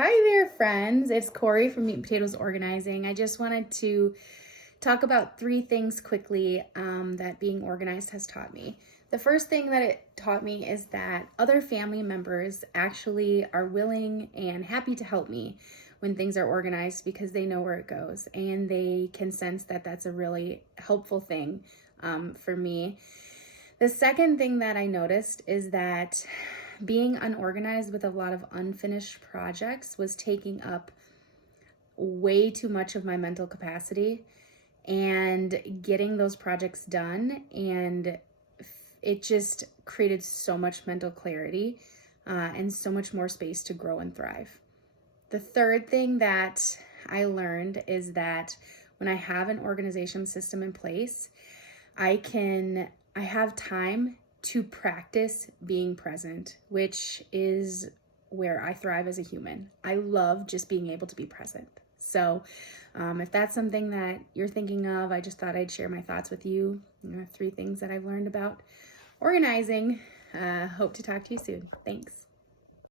Hi there, friends. It's Corey from Meat and Potatoes Organizing. I just wanted to talk about 3 things quickly that being organized has taught me. The first thing that it taught me is that other family members actually are willing and happy to help me when things are organized because they know where it goes and they can sense that that's a really helpful thing for me. The second thing that I noticed is that being unorganized with a lot of unfinished projects was taking up way too much of my mental capacity and getting those projects done. And it just created so much mental clarity and so much more space to grow and thrive. The third thing that I learned is that when I have an organization system in place, I have time to practice being present, which is where I thrive as a human. I love just being able to be present. So if that's something that you're thinking of, I just thought I'd share my thoughts with you. 3 things that I've learned about organizing. Hope to talk to you soon. Thanks.